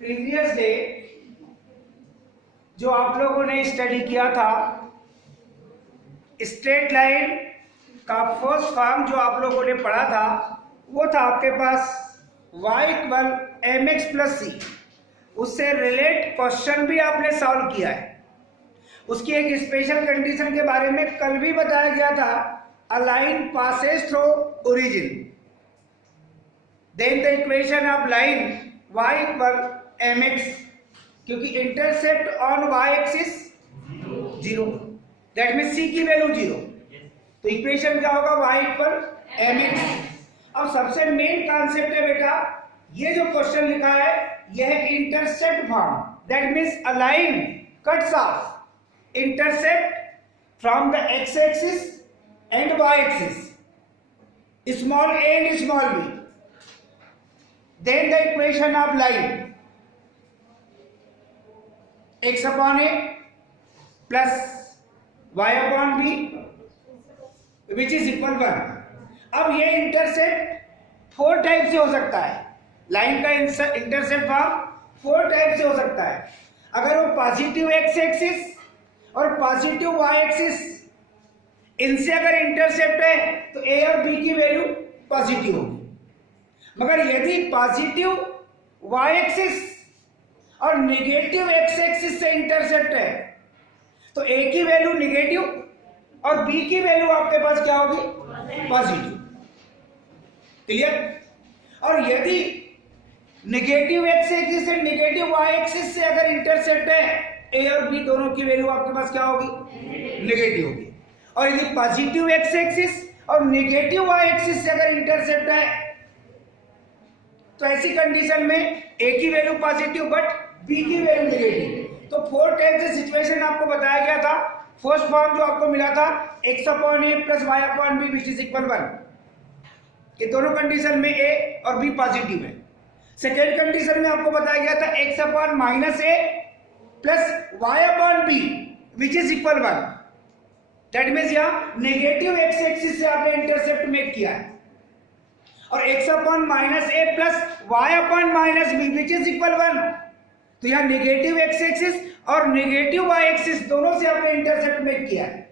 Previous day जो आप लोगों ने स्टडी किया था, स्ट्रेट लाइन का फर्स्ट फॉर्म जो आप लोगों ने पढ़ा था वो था आपके पास y equal M X plus C. उससे रिलेट क्वेश्चन भी आपने सॉल्व किया है। उसकी एक स्पेशल कंडीशन के बारे में कल भी बताया गया था, a line passes through origin, then the equation of line y equal M X, क्योंकि intercept on y axis 0, that mean c की वैल्यू 0, तो इक्वेशन क्या होगा y इक्वल एम एक्स। अब सबसे मेन कॉन्सेप्ट है बेटा, ये जो क्वेश्चन लिखा है यह intercept form, that means a line cuts of intercept from the x axis and y axis, small a and small b, then the equation of line x upon a plus y upon b which is equal 1। अब ये intercept 4 type से हो सकता है, line का intercept form 4 type से हो सकता है। अगर वो पॉजिटिव एक्स एक्सिस और पॉजिटिव वाई एक्सिस, इनसे अगर इंटरसेप्ट है तो ए और बी की वैल्यू पॉजिटिव होगी। मगर यदि पॉजिटिव वाई एक्सिस और नेगेटिव एक्स एक्सिस से इंटरसेप्ट है तो ए की वैल्यू नेगेटिव और बी की वैल्यू आपके पास क्या होगी, पॉजिटिव। क्लियर? और यदि नेगेटिव एक्स एक्सिस से नेगेटिव वाई एक्सिस से अगर इंटरसेप्ट है, ए और बी दोनों की वैल्यू आपके पास क्या होगी, नेगेटिव होगी। और यदि पॉजिटिव एक्स एक्सिस और नेगेटिव वाई एक्सिस से अगर इंटरसेप्ट है तो ऐसी कंडीशन में ए की वैल्यू पॉजिटिव बट बी की वैल्यू नेगेटिव। तो 4 टाइप से सिचुएशन आपको बताया गया था। फर्स्ट फॉर्म जो आपको मिला था x upon A plus Y upon b which is equal 1, ये दोनों कंडीशन में a और b पॉजिटिव है। सेकेंड कंडीशन में आपको बताया गया था x upon minus a plus Y upon b which is equal 1, that means यहाँ नेगेटिव एक्स एक्सिस से आपने इंटरसेप्ट मेक किया है। और x upon minus a plus Y upon minus b which is equal 1, तो यहाँ नेगेटिव एक्स एक्सिस और negative Y axis दोनों से आपने इंटरसेप्ट मेक किया है।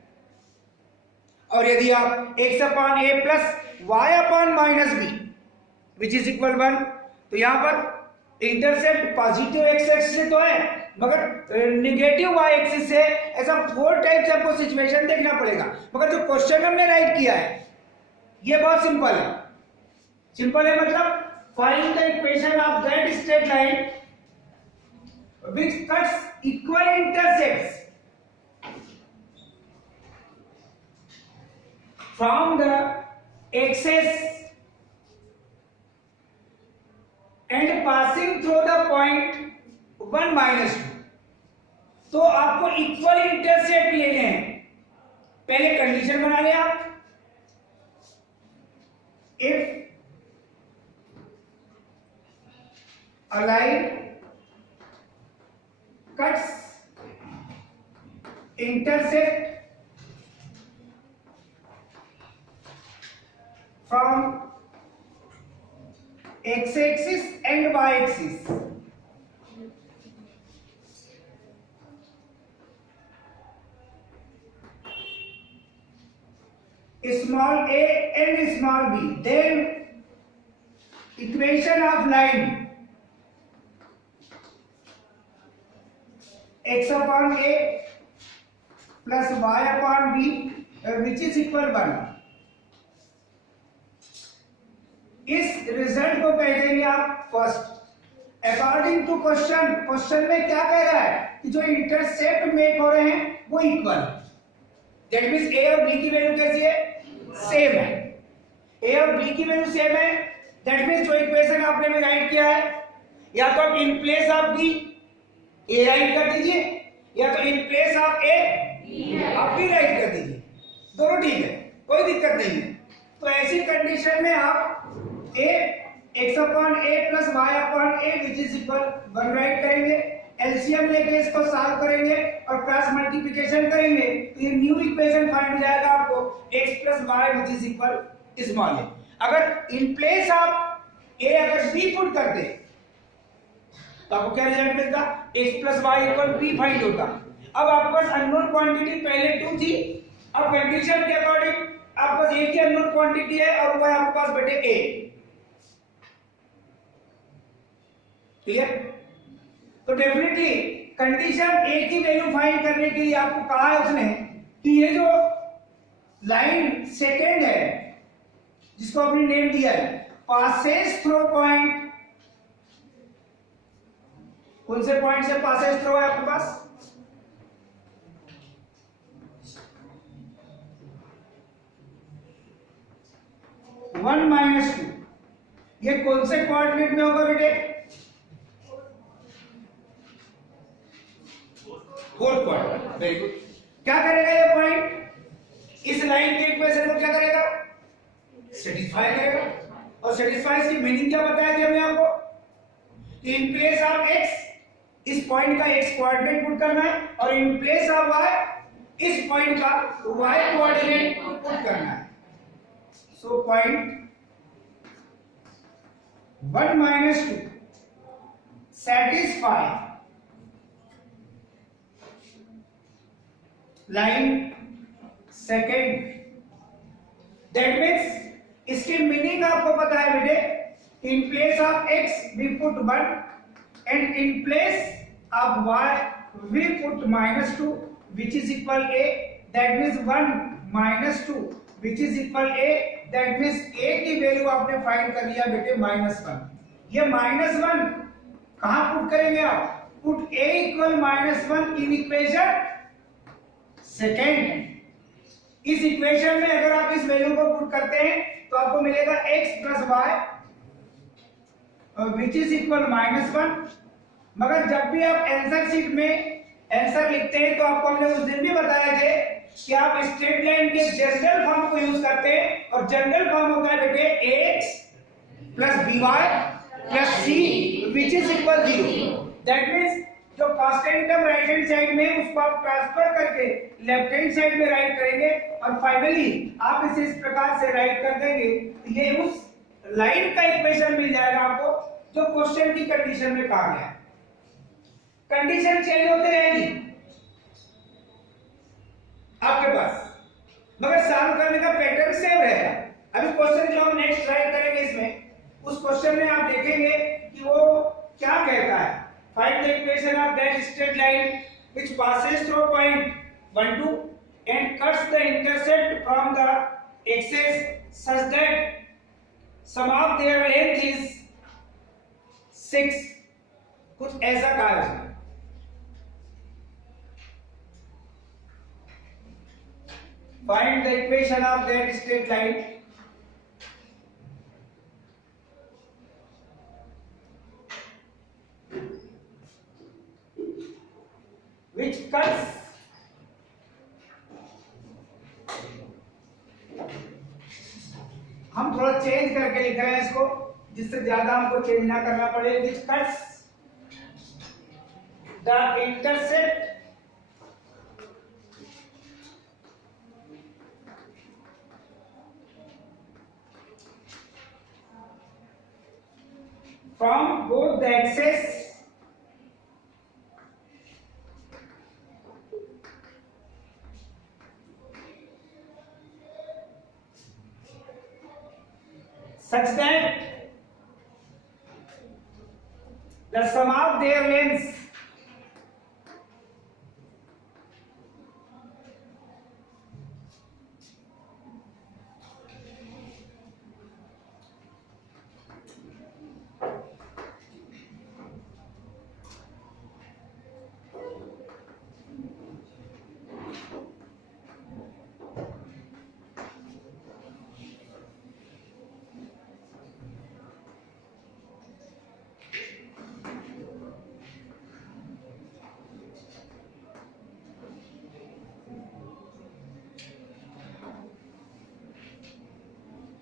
और यदि आप x upon A plus Y upon minus b which is equal 1, तो यहाँ पर इंटरसेप्ट पॉजिटिव एक्स एक्सिस से तो है मगर नेगेटिव वाई एक्सिस से। ऐसा 4 टाइप से आपको सिचुएशन देखना पड़ेगा। मगर जो क्वेश्चन हमने राइट किया है ये बहुत सिंपल है। सिंपल है मतलब find the equation of that straight line which cuts equal intercepts from the axis and passing through the point 1 minus 2। तो आपको इक्वल इंटरसेप्ट लेने हैं। पहले कंडीशन बना लिया आप, if a line cuts intercept from x axis and y axis, small a and small b, then equation of line x upon a plus y upon b which is equal 1। इस result को कह देंगे आप first according to question. Question में क्या कह रहा है कि जो इंटरसेप्ट मेक हो रहे हैं वो इक्वल, दैट मींस a और b की वैल्यू कैसी है, सेम है। a और b की वैल्यू सेम है, दैट मींस जो इक्वेशन आपने में राइट किया है या तो आप इन place of b A right कर दीजिए या तो इन प्लेस ऑफ ए आप बी राइट कर दीजिए, दोनों ठीक है, कोई दिक्कत नहीं है। तो ऐसी कंडीशन में आप A X upon A plus Y upon A which is equal 1 write करेंगे, एलसीएम लेके इसको सॉल्व करेंगे और क्रॉस मल्टीप्लिकेशन करेंगे तो ये न्यू इक्वेशन फाइंड हो जाएगा आपको x plus Y which is equal small A. अगर इन प्लेस आप a अगर b पुट करते तो आपको क्या रिजल्ट मिलता, x plus Y equal b find होता। अब आपके पास अननोन क्वांटिटी पहले 2 थी, अब कंडीशन के अकॉर्डिंग आपके पास एक ही अननोन क्वांटिटी है और वो है आपके पास बेटे a। क्लियर? तो डेफिनेटली कंडीशन a की वैल्यू फाइंड करने के लिए आपको कहा है उसने कि ये जो लाइन सेकेंड है जिसको आपने नेम दिया है पासेस थ्रू पॉइंट, कौन से पॉइंट से पासेस थ्रू है आपके पास? वन माइनस टू, ये कौन से कोऑर्डिनेट में होगा बेटे? Fourth quadrant. Very good. क्या करेगा ये पॉइंट? इस लाइन के इक्वेशन को क्या करेगा? सेटिस्फाई करेगा। और सेटिस्फाई की मीनिंग क्या बताया थी हमने आपको? इन प्लेस ऑफ x इस पॉइंट का x कोऑर्डिनेट पुट करना है और इन प्लेस ऑफ y इस पॉइंट का y कोऑर्डिनेट पुट करना है। So point 1 minus 2 satisfy line second। that means इसकी मीनिंग आपको पता है बेटे, इन place of x we put 1 and in place of y we put -2 which is equal a। that means 1 minus 2 which is equal a। that means a की value आपने find कर लिया बेटे -1। ये -1 कहां पुट करेंगे आप? Put a equal -1 in equation second. इस इक्वेशन में अगर आप इस वैल्यू को पुट करते हैं तो आपको मिलेगा x plus Y which is equal -1। मगर जब भी आप आंसर शीट में आंसर लिखते हैं तो आपको हमने उस दिन भी बताया थे कि आप स्ट्रेट लाइन के जनरल फॉर्म को यूज करते हैं और जनरल फॉर्म होता है बेटे x plus by plus c which is equal 0। That means जो constant term right hand side में उसको आप ट्रांसफर करके लेफ्ट हैंड साइड में राइट करेंगे और फाइनली आप इसे इस प्रकार से राइट कर देंगे तो ये उस लाइन का इक्वेशन मिल जाएगा आपको जो क्वेश्चन की कंडीशन में कहा गया है। कंडीशन चेंज होते रहेगी आपके पास, मगर सॉल्व करने का पैटर्न सेम रहेगा। अभी क्वेश्चन जो हम नेक्स्ट ट्राई करेंगे इसमें, उस क्वेश्चन में आप देखेंगे कि वो क्या कहता है। Find the equation of that straight line which passes through point 1 2 and cuts the intercept from the axis such that sum of their length is 6। कुछ ऐसा कहा है उसने। Find the equation of that straight line which cuts हम थोड़ा change करके लिख रहे हैं इसको जिससे ज्यादा हमको चेंज ना करना पड़े। which cuts the intercept from both the axes such that the sum of their lengths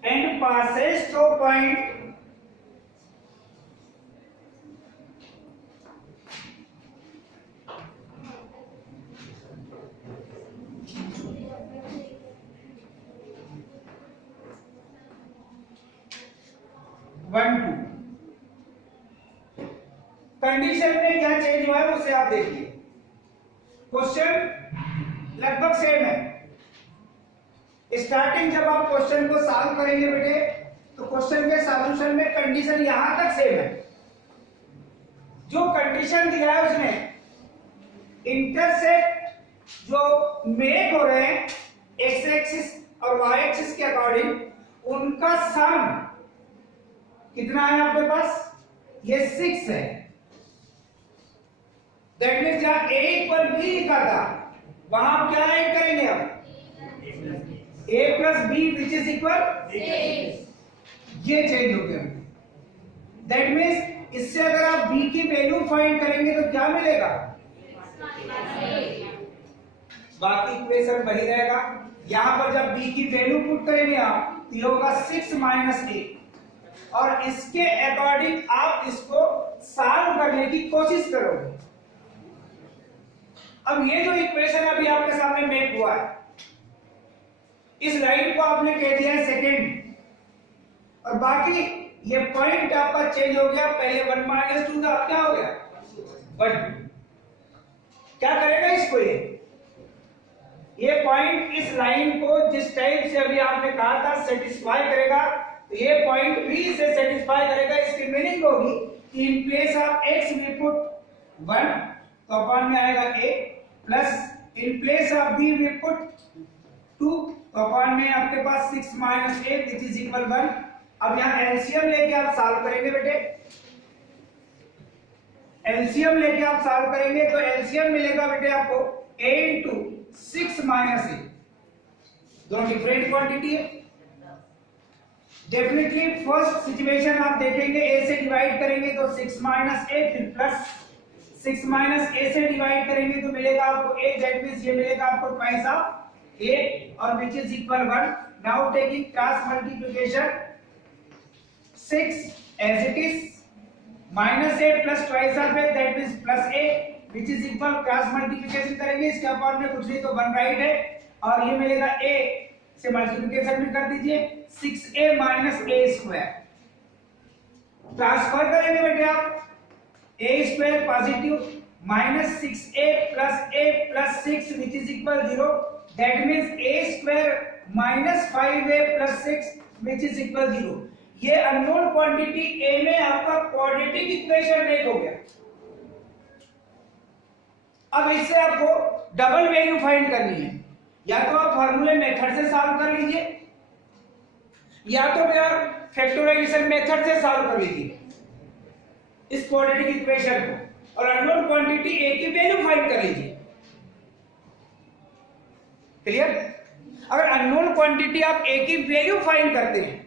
and passes through point 1 2। Condition में क्या चेंज हुआ है उसे आप देखिए। क्वेश्चन लगभग सेम है। स्टार्टिंग जब आप क्वेश्चन को सॉल्व करेंगे बेटे तो क्वेश्चन के सॉल्यूशन में कंडीशन यहां तक सेम है। जो कंडीशन दिया है उसमें इंटरसेप्ट जो मेक हो रहे हैं एक्स एक्सिस और वाई एक्सिस के अकॉर्डिंग, उनका सम कितना है आपके पास? ये 6 है। दैट मीन्स जहां a इक्वल b लिखा था वहां आप क्या ऐड करेंगे? अब a plus b which is equal, ये चेंज हो गया। दैट मीन्स इससे अगर आप b की वैल्यू फाइंड करेंगे तो क्या मिलेगा? बाकी इक्वेशन वही रहेगा। यहां पर जब b की वैल्यू पुट करेंगे आप तो ये होगा 6 माइनस a, और इसके अकॉर्डिंग आप इसको सॉल्व करने की कोशिश करोगे। अब ये जो इक्वेशन अभी आपके सामने मेक हुआ है, इस लाइन को आपने कह दिया है सेकेंड, और बाकी ये पॉइंट आपका चेंज हो गया। पहले 1 माइनस 2 था, अब क्या हो गया? 1। क्या करेगा इसको? ये पॉइंट इस लाइन को जिस टाइप से अभी आपने कहा था सेटिस्फाई करेगा, तो ये पॉइंट भी इसे सेटिस्फाई करेगा। इसकी मीनिंग होगी कि in place of x we put 1 तो अपॉन में आएगा a, plus in place of b we put 2 तो अपॉन में आपके पास 6 minus a which is equal 1। अब यहाँ एलसीएम लेके आप सॉल्व करेंगे बेटे। एलसीएम लेके आप सॉल्व करेंगे तो एलसीएम मिलेगा बेटे आपको a इंटू 6 माइनस a, दोनों डिफरेंट क्वांटिटी है। डेफिनेटली फर्स्ट सिचुएशन आप देखेंगे a से डिवाइड करेंगे तो 6 माइनस a, फिर प्लस 6 माइनस a से डिवाइड करेंगे तो मिलेगा आपको a, दैट मींस ये मिलेगा आपको ट्वाइस ऑफ a और which is equal 1। Now taking cross multiplication 6 as it is minus a plus twice of a that means plus a which is equal, cross multiplication करेंगे इसके upon में कुछ नहीं तो 1 राइट है, और ये मिलेगा a से मल्टीप्लिकेशन भी कर दीजिए 6a minus a square. Transfer करेंगे बेटे आप a square positive minus 6a plus 6 which is equal 0, that means a square minus 5a plus 6 which is equal 0। ये अननोन क्वांटिटी a में आपका क्वाड्रेटिक इक्वेशन मेक हो गया। अब इससे आपको डबल वैल्यू फाइंड करनी है। या तो आप फार्मूले मेथड से सॉल्व कर लीजिए, या तो फिर फैक्टराइजेशन मेथड से सॉल्व कर लीजिए इस क्वाड्रेटिक इक्वेशन को, और अननोन क्वांटिटी a की वैल्यू फाइंड कर लीजिए। क्लियर? अगर अननोन क्वांटिटी आप a की वैल्यू फाइंड करते हैं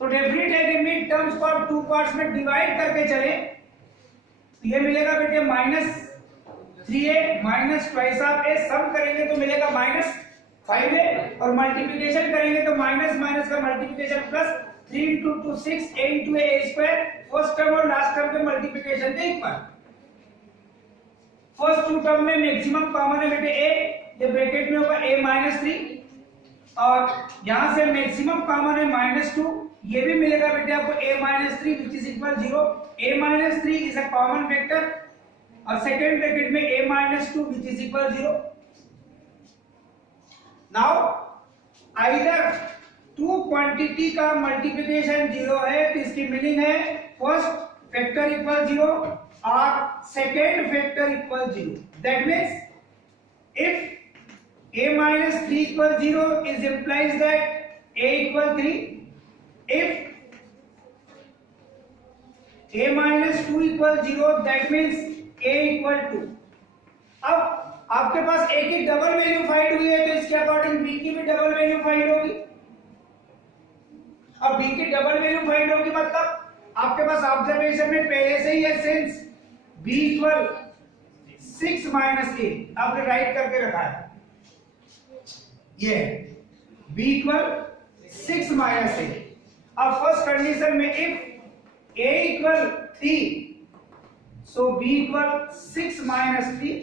तो डेफिनेट है कि मिड टर्म्स को आप 2 पार्ट्स में डिवाइड करके चले तो ये मिलेगा बेटे minus 3a minus twice of a, सम करेंगे तो मिलेगा माइनस 5a, और मल्टीप्लिकेशन करेंगे तो माइनस माइनस का multiplication plus 3 into 2 6 a into a square. First term और लास्ट टर्म के मल्टीप्लिकेशन के इक्वल। फर्स्ट 2 टर्म में मैक्सिमम कॉमन है बेटे a, ये ब्रैकेट में होगा a माइनस 3, और यहां से मैक्सिमम कॉमन है -2, ये भी मिलेगा बेटे आपको a minus 3 which is equal 0। a minus 3 is a common vector, और सेकेंड ब्रैकेट में a minus 2 which is equal 0। Now either 2 quantity का मल्टीप्लिकेशन 0 है तो इसकी मीनिंग है फर्स्ट फैक्टर इक्वल 0 और second factor equal 0। That means if a minus 3 equal 0 is implies that a equal 3. If a minus 2 equal 0 that means a equal 2. अब आपके पास a की double value find हुई है तो इसके अकॉर्डिंग b की भी डबल वैल्यू फाइंड होगी। अब b की डबल वैल्यू फाइंड होगी मतलब आपके पास ऑब्जर्वेशन में पहले से ही है since b equal 6 minus a आपने राइट करके रखा है, ये b इक्वल 6 माइनस a। अब फर्स्ट कंडीशन में if a equal 3 so b equal 6 minus 3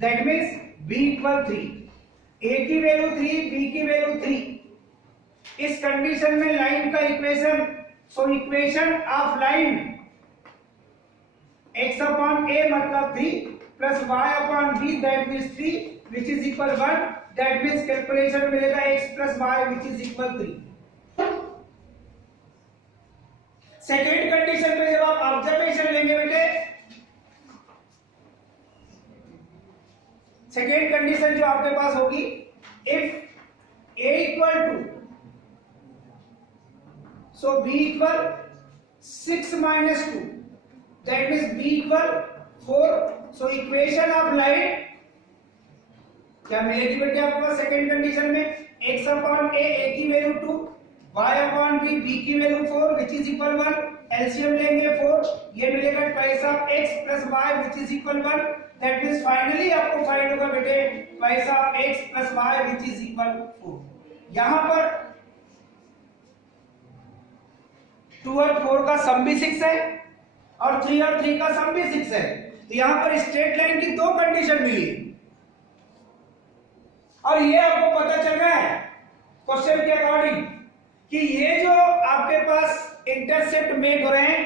that means b equal 3। a की वैल्यू 3, b की वैल्यू 3, इस कंडीशन में लाइन का equation, so equation of line x upon a मतलब 3 plus y upon b that means 3 which is equal 1, that means calculation मिलेगा x plus y which is equal 3। Second condition में जब आप observation लेंगे बेटे, second condition जो आपके पास होगी, if a equal to so b equal 6 minus 2 that means b equal 4, so equation of line क्या मिलेगी बेटे आपके पास सेकेंड कंडीशन में, x अपॉन a की वैल्यू 2, y अपॉन b की value 4 which is equal 1, LCM लेंगे 4, ये मिलेगा twice of x plus y which is equal 1, that means finally आपको फाइंड होगा बेटे twice of x plus y which is equal 4। यहां पर 2 और 4 का सम भी 6 है और 3 और 3 का सम भी 6 है, तो यहां पर स्ट्रेट लाइन की दो कंडीशन मिली और ये आपको पता चल रहा है क्वेश्चन के अकॉर्डिंग कि ये जो आपके पास इंटरसेप्ट मेक हो रहे हैं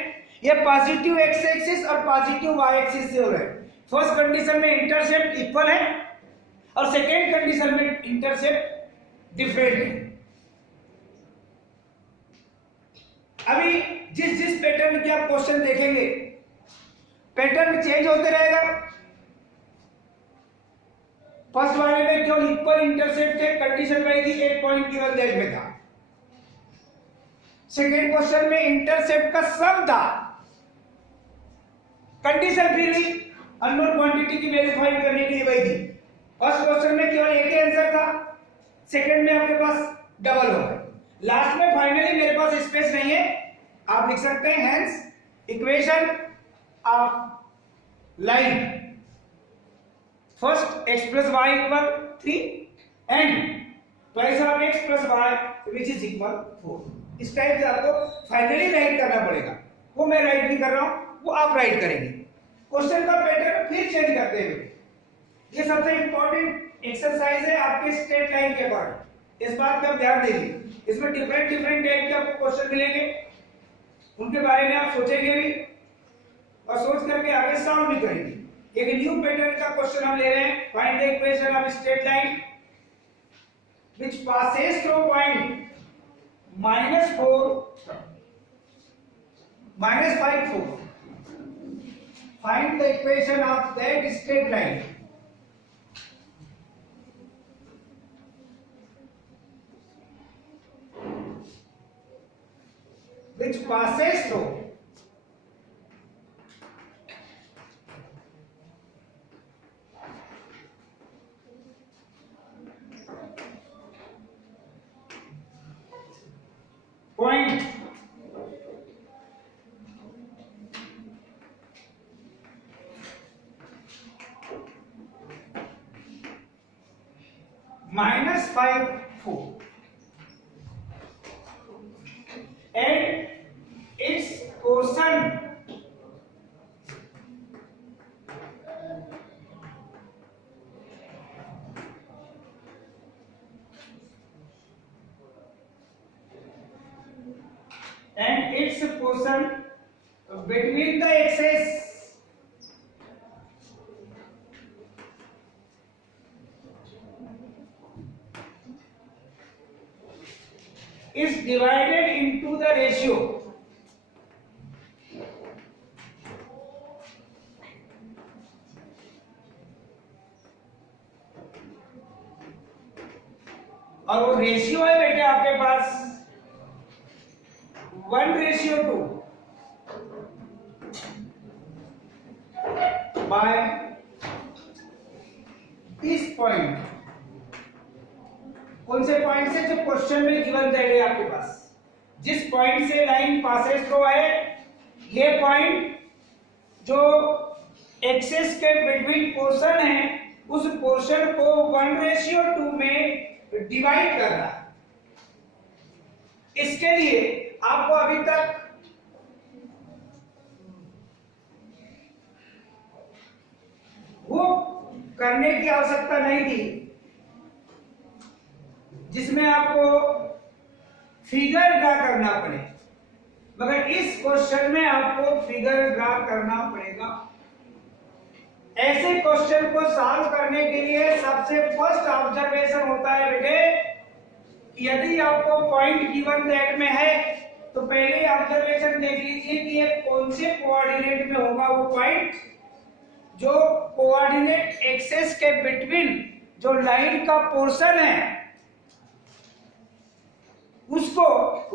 ये पॉजिटिव एक्स एक्सिस और पॉजिटिव वाई एक्सिस से हो रहे हैं। फर्स्ट कंडीशन में इंटरसेप्ट इक्वल है और सेकेंड कंडीशन में इंटरसेप्ट डिफरेंट है। अभी जिस जिस पैटर्न के आप क्वेश्चन देखेंगे पैटर्न चेंज होते रहेगा। फर्स्ट वाले में केवल इक्वल इंटरसेप्ट थे, कंडीशन रहेगी एक पॉइंट गिवन दैट में था। सेकेंड क्वेश्चन में इंटरसेप्ट का सम था, कंडीशन फिर भी अननोन क्वांटिटी की वैल्यू फाइंड करने के लिए वही थी। फर्स्ट क्वेश्चन में केवल एक ही आंसर था, सेकेंड में आपके पास डबल होगा। लास्ट में फाइनली मेरे पास स्पेस नहीं है, आप लिख सकते हैं hence equation of line first x plus Y equal 3 and twice of x plus Y which is equal 4। इस टाइप से आपको फाइनली राइट करना पड़ेगा। वो मैं राइट नहीं कर रहा हूं, वो आप राइट करेंगे। क्वेश्चन का पैटर्न फिर चेंज करते हैं। ये सबसे इंपॉर्टेंट एक्सरसाइज है आपके स्ट्रेट लाइन के अकॉर्डिंग, इस बात का आप ध्यान देंगे। इसमें डिफरेंट डिफरेंट टाइप के आपको क्वेश्चन मिलेंगे, उनके बारे में आप सोचेंगे भी और सोच करके आगे सॉल्व भी करेंगे। एक न्यू पैटर्न का क्वेश्चन हम ले रहे हैं, find the equation of straight line which passes through point -4 -5 4। Find the equation of that straight line which passes through point -5 4 and its portion between the axes is divided into the ratio और वो ratio है बेटे आपके पास 1:2 by this point. कौन से point से? जो question में गिवन है आपके पास, जिस पॉइंट से लाइन पासेस थ्रू है, ये पॉइंट जो एक्सेस के बिटवीन पोर्शन है उस पोर्शन को 1:2 में डिवाइड करना है। इसके लिए आपको अभी तक वो करने की आवश्यकता नहीं थी जिसमें आपको फिगर ड्रा करना पड़े, मगर इस क्वेश्चन में आपको फिगर ड्रा करना पड़ेगा। ऐसे क्वेश्चन को सॉल्व करने के लिए सबसे फर्स्ट ऑब्जर्वेशन होता है बेटे कि यदि आपको पॉइंट गिवन दैट में है तो पहले ऑब्जर्वेशन देख लीजिए कि ये कौन से कोऑर्डिनेट में होगा वो पॉइंट। जो कोऑर्डिनेट एक्सेस के बिटवीन जो लाइन का पोर्शन है उसको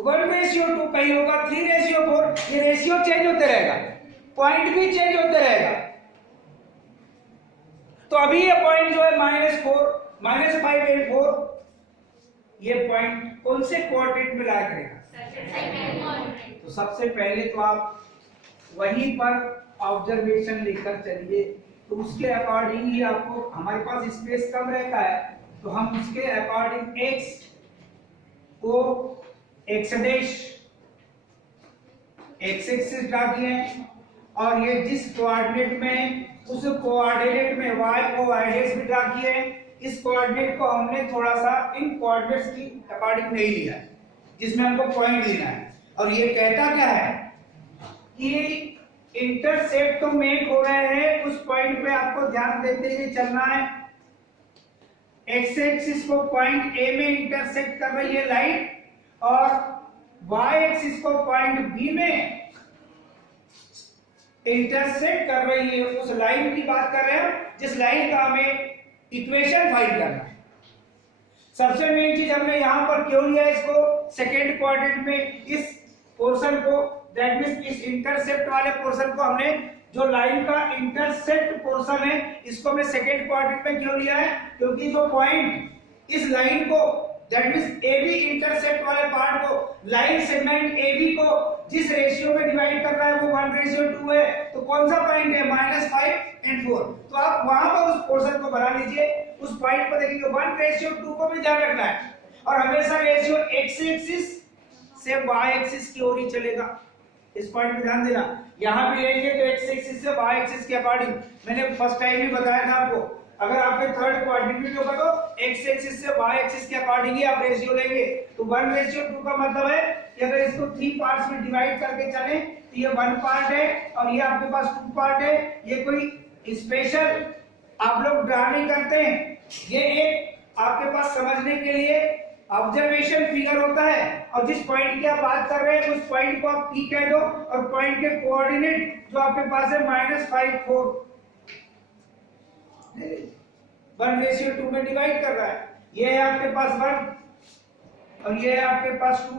1:2 कहीं होगा, 3:4, ये रेशियो चेंज होते रहेगा, पॉइंट भी चेंज होते रहेगा। तो अभी ये पॉइंट जो है -4, -5 and 4, ये पॉइंट कौन से कोऑर्डिनेट में लाया करेगा? तो सबसे पहले तो आप वहीं पर ऑब्जर्वेशन लेकर चलिए, तो उसके अकॉर्डिंग ही आपको, हमारे पास स्पेस कम रहता है तो हम उसके अकॉर्डिंग x को x एक्सिस ड्रा किए और ये जिस कोऑर्डिनेट में उस कोऑर्डिनेट में y को y' भी ड्रा किए। इस कोऑर्डिनेट को हमने थोड़ा सा इन कोऑर्डिनेट्स की अकॉर्डिंग नहीं लिया है जिसमें हमको पॉइंट लेना है, और ये कहता क्या है कि इंटरसेप्ट तो मेक हो रहे हैं, उस पॉइंट पे आपको ध्यान देते हुए चलना है। एक्स एक्सिस को पॉइंट ए में इंटरसेक्ट कर रही है लाइन और वाई एक्सिस को पॉइंट बी में इंटरसेक्ट कर रही है। उस लाइन की बात कर रहे हैं जिस लाइन का हमें इक्वेशन फाइंड करना है। सबसे मेन चीज हमने यहां पर क्यों लिया इसको सेकेंड क्वाड्रेंट में, इस पोर्शन को, दैट मींस इस इंटरसेप्ट वाले पोर्शन को हमने, जो लाइन का इंटरसेप्ट पोर्शन है, इसको हमने सेकेंड क्वाड्रेंट में क्यों लिया है? क्योंकि जो पॉइंट इस लाइन को, that means A B intercept वाले पार्ट को, लाइन सेगमेंट ए बी को जिस रेशियो में डिवाइड कर रहा है वो 1:2 है। तो कौन सा पॉइंट है? -5 and 4। तो आप वहां पर उस पोर्शन को बना लीजिए, उस पॉइंट को देखेंगे। 1:2 को भी ध्यान रखना है और हमेशा रेशियो एक्स एक्सिस से वाई एक्सिस की ओर ही चलेगा। इस पॉइंट पे ध्यान देना। यहां भी लेंगे तो एक्स एक्सिस से वाई एक्सिस के अकॉर्डिंग, मैंने फर्स्ट टाइम ही बताया था आपको, अगर आपके थर्ड क्वाड्रेंट में होगा तो एक्स एक्सिस से वाई एक्सिस के अकॉर्डिंग ही आप रेशियो लेंगे। तो 1:2 का मतलब है कि अगर इसको 3 पार्ट्स में डिवाइड करके चले तो ये 1 पार्ट है और ये आपके पास 2 पार्ट है। ये कोई स्पेशल आप लोग ड्रा नहीं करते हैं, ये एक आपके पास समझने के लिए ऑब्जर्वेशन फिगर होता है। और जिस पॉइंट की आप बात कर रहे हैं उस पॉइंट को आप P कह दो और पॉइंट के कोऑर्डिनेट जो आपके पास है -5 4 1:2 में डिवाइड कर रहा है। ये है आपके पास 1 और ये है आपके पास 2।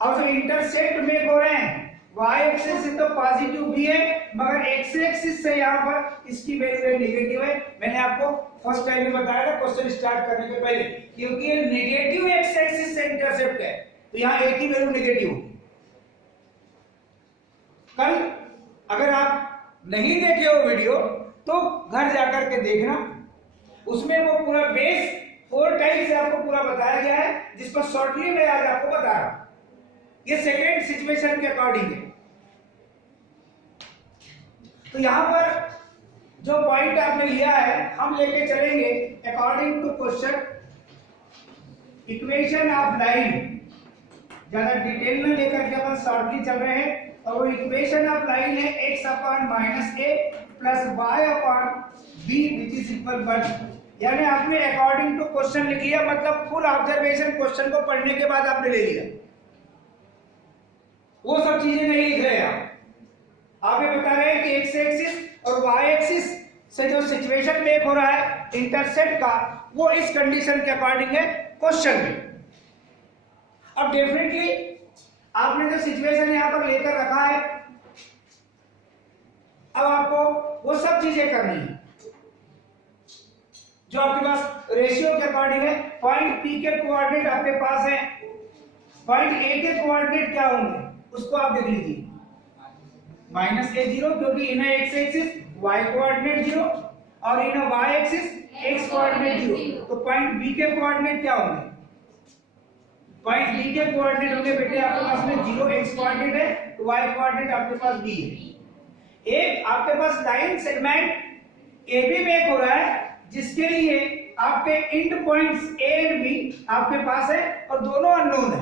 अब जो इंटरसेक्ट में हो रहे हैं y एक्सिस से तो पॉजिटिव भी है मगर x एक्सिस से यहाँ पर इसकी वैल्यू नेगेटिव है। मैंने आपको फर्स्ट टाइम में बताया था क्वेश्चन स्टार्ट करने के पहले, क्योंकि ये नेगेटिव x एक्सिस से इंटरसेप्ट है तो यहाँ एक ही वैल्यू नेगेटिव होगी। कल अगर आप नहीं देखे हो वीडियो तो घर जाकर के देखना, उसमें वो पूरा बेस 4 टाइप से आपको पूरा बताया गया है, जिसको शॉर्टली मैं आज आपको बता रहा हूं। ये सेकेंड सिचुएशन के अकॉर्डिंग है। तो यहां पर जो पॉइंट आपने लिया है हम लेके चलेंगे according to question equation of line. ज्यादा डिटेल में लेकर के अपन शॉर्टली चल रहे हैं और वो इक्वेशन ऑफ लाइन है x/-a plus y/b which is equal 1। यानी आपने अकॉर्डिंग टू क्वेश्चन लिख लिया, मतलब फुल ऑब्जर्वेशन क्वेश्चन को पढ़ने के बाद आपने ले लिया, वो सब चीजें नहीं लिख रहे आप। आप ये बता रहे हैं कि एक्स एक्सिस और वाई एक्सिस से जो सिचुएशन मेक हो रहा है इंटरसेप्ट का, वो इस कंडीशन के अकॉर्डिंग है क्वेश्चन में। अब डेफिनेटली आपने जो सिचुएशन यहां पर लेकर रखा है, अब आपको वो सब चीजें करनी है जो आपके पास रेशियो के अकॉर्डिंग है। पॉइंट पी के कोऑर्डिनेट आपके पास है, पॉइंट ए के कोऑर्डिनेट क्या होंगे उसको आप देख लीजिए। -a0 क्योंकि इन्हें एक्स एक्सिस y कोऑर्डिनेट 0 और इन्हें y एक्सिस x कोऑर्डिनेट 0। तो पॉइंट बी के कोऑर्डिनेट क्या होंगे? पॉइंट बी के कोऑर्डिनेट होंगे बेटे आपके पास में 0 x कोऑर्डिनेट है तो y कोऑर्डिनेट आपके पास b है। एक आपके पास लाइन सेगमेंट AB मेक हो रहा है जिसके लिए आपके end points A and B आपके पास है और दोनों अननोन है।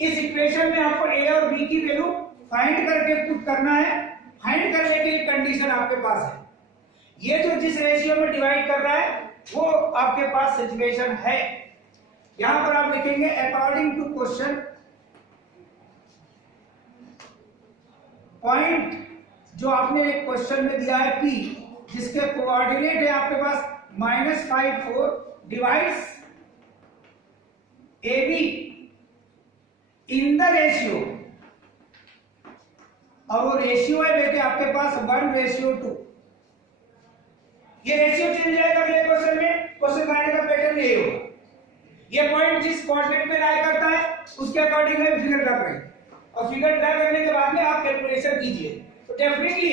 इस इक्वेशन में आपको ए और बी की वैल्यू फाइंड करके पुट करना है। फाइंड करने के लिए कंडीशन आपके पास है, ये जो जिस रेशियो में डिवाइड कर रहा है वो आपके पास सिचुएशन है। यहां पर आप लिखेंगे अकॉर्डिंग टू क्वेश्चन, पॉइंट जो आपने एक क्वेश्चन में दिया है P, जिसके कोऑर्डिनेट है आपके पास -5 4 divides AB in the ratio, और वो रेशियो है बेटे आपके पास 1:2। ये रेशियो चेंज जाएगा अगले क्वेश्चन में, क्वेश्चन बनाने का पैटर्न यही होगा। ये पॉइंट जिस कोऑर्डिनेट में लाई करता है उसके अकॉर्डिंग हम फिगर ड्रा करेंगे, और फिगर ड्रा करने के बाद में आप कैलकुलेशन कीजिए। तो डेफिनेटली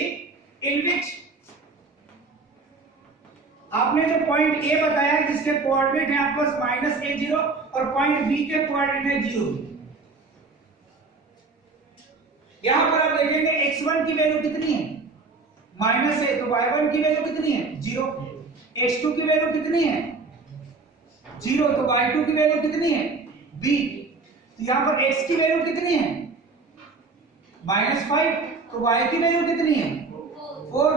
इन विच आपने जो पॉइंट ए बताया है जिसके कोऑर्डिनेट है आपके पास -a0 और पॉइंट बी के कोऑर्डिनेट है 0। यहां पर आप देखेंगे x1 की वैल्यू कितनी है -a, तो y1 की वैल्यू कितनी है 0, x2 की वैल्यू कितनी है 0, तो y2 की वैल्यू कितनी है b। तो यहां पर x की वैल्यू कितनी है -5, तो y की वैल्यू कितनी है 4,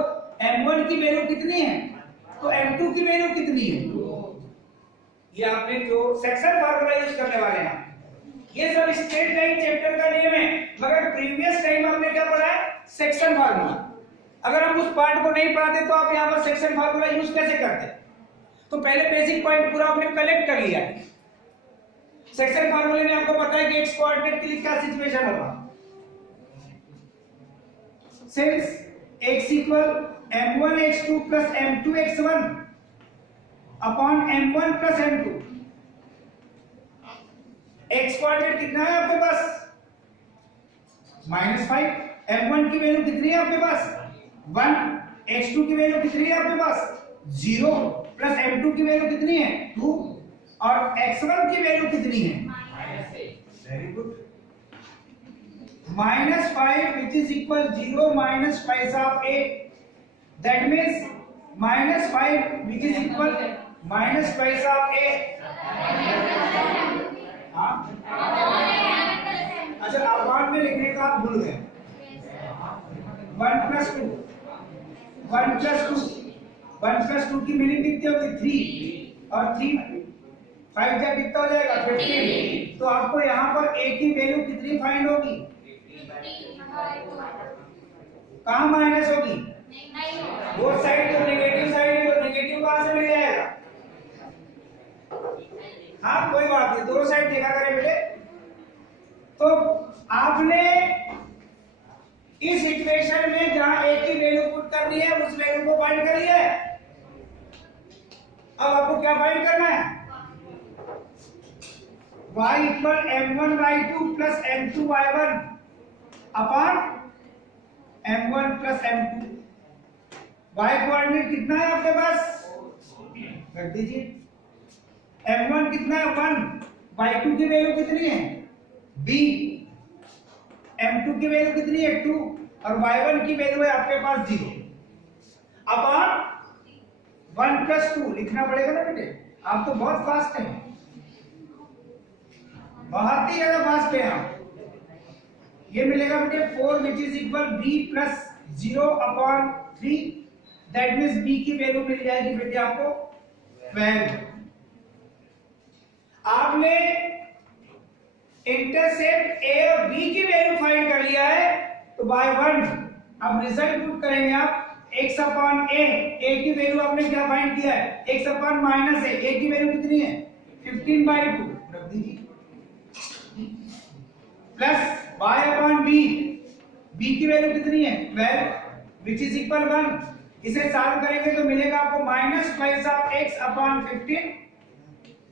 m1 की वैल्यू कितनी है, तो m2 की वैल्यू कितनी है। ये आपने जो सेक्शन फार्मूला यूज करने वाले हैं, ये सब स्ट्रेट लाइन चैप्टर का नियम है, मगर प्रीवियस टाइम हमने क्या पढ़ा है सेक्शन फार्मूला। अगर हम उस पार्ट को नहीं पढ़ाते तो आप यहां पर सेक्शन फार्मूला यूज कैसे करते। तो पहले बेसिक पॉइंट पूरा आपने कलेक्ट कर लिया है। सेक्शन फार्मूले में आपको पता है कि x कोऑर्डिनेट के लिए क्या सिचुएशन होगा। Since x equal m1 x2 plus m2 x1 upon m1 plus m2, x coordinate कितना है आपके पास -5, m1 की वैल्यू कितनी है आपके पास 1, x2 की वैल्यू कितनी है आपके पास 0, प्लस m2 की वैल्यू कितनी है 2, और x1 की वैल्यू कितनी है very good -5 which is equal 0 minus 5 of 8, that means -5 which is equal -5 of 8। हाँ अच्छा, अपॉन में लिखने का आप भूल गए। 1 + 2 1 + 2 1 + 2 की मीनिंग कितनी होगी 3, और 3 5 जा कितना हो जाएगा 15। तो आपको यहाँ पर a की वैल्यू कितनी फाइंड होगी, कहाँ माइनस होगी, बोथ साइड, तो नेगेटिव साइड है तो नेगेटिव कहाँ से मिल जाएगा। हाँ कोई बात नहीं, दोनों साइड देखा करें बेटे। तो आपने इस इक्वेशन में जहां a की वैल्यू पुट करनी है उस वैल्यू को फाइंड कर लिया है। अब आपको क्या फाइंड करना है, y equal m1 y2 plus m2 y1 upon m1 plus m2। y coordinate कितना है आपके पास रख दीजिए, m1 कितना है 1, y2 की वैल्यू कितनी है b, m2 की वैल्यू कितनी है 2, और y1 की वैल्यू है आपके पास 0 अपॉन 1 + 2 लिखना पड़ेगा ना बेटे। आप तो बहुत फास्ट हैं, बहुत ही ज्यादा फास्ट है आप। ये मिलेगा बेटे 4 which is equal b plus 0 upon 3, that means b की वैल्यू मिल जाएगी बेटे आपको 12। आपने इंटरसेप्ट a और b की वैल्यू फाइंड कर लिया है, तो बाय 1 अब रिजल्ट पुट करेंगे आप x अपॉन a की वैल्यू आपने क्या फाइंड किया है x अपॉन माइनस a की वैल्यू कितनी है 15/2 रख दीजिए, प्लस y अपॉन b की वैल्यू कितनी है 12 which is equal 1। इसे सॉल्व करेंगे तो मिलेगा आपको -5 of x upon 15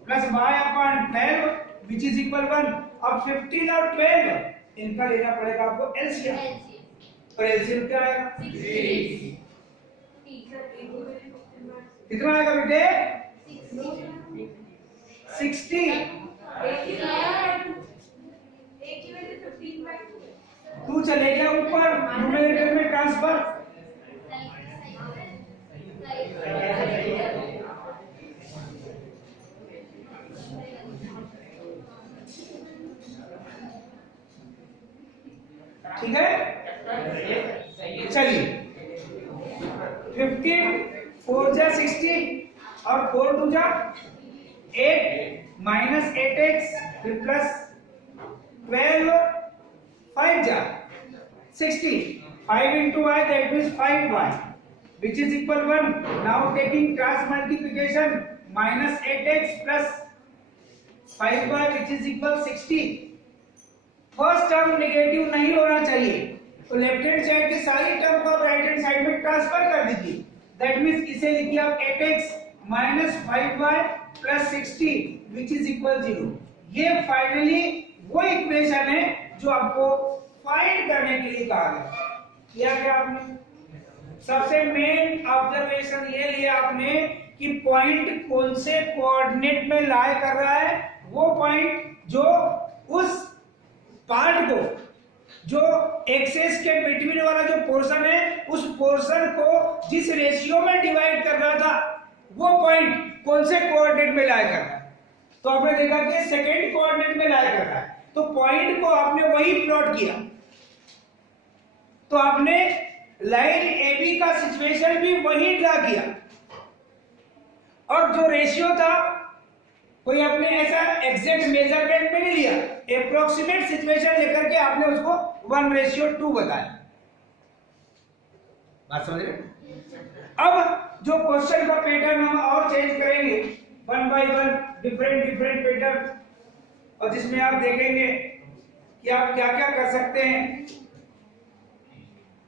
plus y upon 12 which is equal 1। अब 15 और 12 इनका लेना पड़ेगा आपको एलसीएम, और एलसीएम क्या आएगा कितना आएगा बेटे 60। तू चले गया ऊपर न्यूमरेटर में ट्रांसफर, 15 4 जा 60 और 4 2 जा 8 माइनस 8x फिर प्लस 12 5 जा 60 5 into y that means 5y which is equal 1. Now taking cross multiplication minus 8x plus 5y which is equal 60. First term negative नहीं होना चाहिए तो लेफ्ट हैंड साइड की सारी टर्म को राइट हैंड साइड में ट्रांसफर कर दीजिए. दैट मींस इसे लिखिए आप 8x minus 5y plus 60 which is equal 0. ये फाइनली वो इक्वेशन है जो आपको फाइंड करने के लिए कहा गया. किया क्या आपने? सबसे मेन ऑब्जर्वेशन ये लिया आपने कि पॉइंट कौन से कोऑर्डिनेट में लाई कर रहा है. वो पॉइंट जो उस पार्ट को जो एक्सेस के बिटवीन वाला जो पोर्शन है उस पोर्शन को जिस रेशियो में डिवाइड कर रहा था वो पॉइंट कौन से कोऑर्डिनेट में लाई कर रहा है. तो आपने देखा कि सेकंड कोऑर्डिनेट में लाई कर रहा है तो पॉइंट को आपने वही प्लॉट किया. तो आपने लाइन AB का सिचुएशन भी वही ड्रा किया और जो रेशियो था कोई आपने ऐसा एग्जैक्ट मेजरमेंट में नहीं लिया. अप्रोक्सीमेट सिचुएशन लेकर के आपने उसको 1:2 बताया. बात समझ रहे? अब जो क्वेश्चन का पैटर्न हम और चेंज करेंगे 1 by 1 डिफरेंट पैटर्न और जिसमें आप देखेंगे कि आप क्या क्या कर सकते हैं.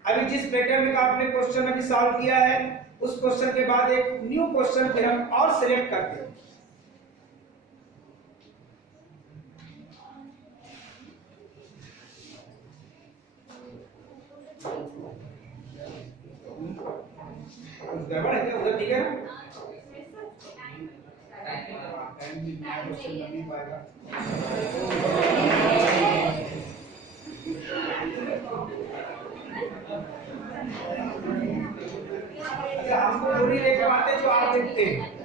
अभी जिस पैटर्न का आपने क्वेश्चन अभी सॉल्व किया है उस क्वेश्चन के बाद एक न्यू क्वेश्चन फिर हम और सिलेक्ट करते हैं. गड़बड़ है क्या उधर? ठीक है ना? हमको थोड़ी लेकर आते जो आप देखते हैं.